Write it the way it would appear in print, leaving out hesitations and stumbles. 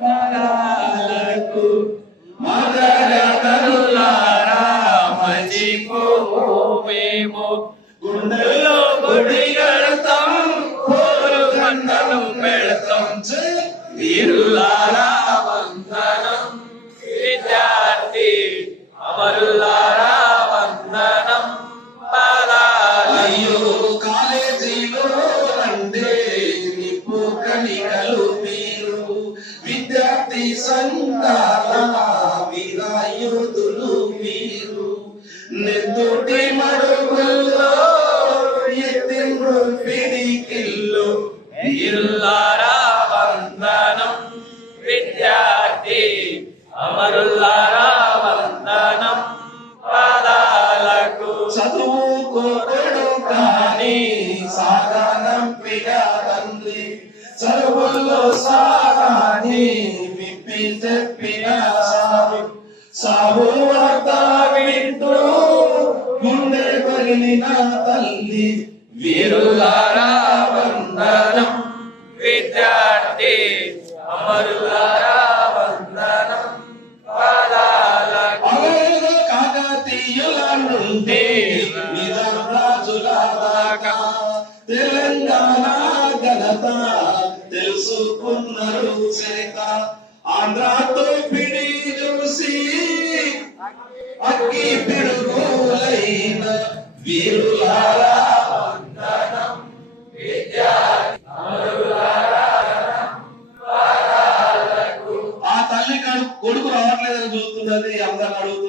తరాలకు మదరతరులారా మర్చిపోవేమో గుండెల్లో గుడి కడతాం కోరు గంటలు పెడతాం వీరులారా వందనం విద్యార్థి అమరులారా వందనం పాదాలయ్యో కాలేజీలో రండే నిప్పు కణికలు మీరు విద్యార్థి సంఘాల వీరాయుధులు మీరు నెత్తుటి మడుగుల్లో ఎత్తిండ్రు పిడికిళ్ళు వీరులారా వందనం విద్యార్థి అమరులారా వందనం పాదాలకు చదువుకోడు కానీ సాధనం పిగా తండ్రి చదువుల్లో సాగాని విప్పి చెప్పిన సాగు వార్త వింటూ గుండె పగిలిన తల్లి వీరులారా వందనం విద్యార్థి అమరులారా వందనం పాదాలకు కాకతీయుల నుండి నిజాం రాజుల దాకా తెలంగాణ ఘనత తెలుసుకున్నారు చేత ఆంధ్రాతో పిడి చూసి అక్కి పిడుగులైన వీరులారా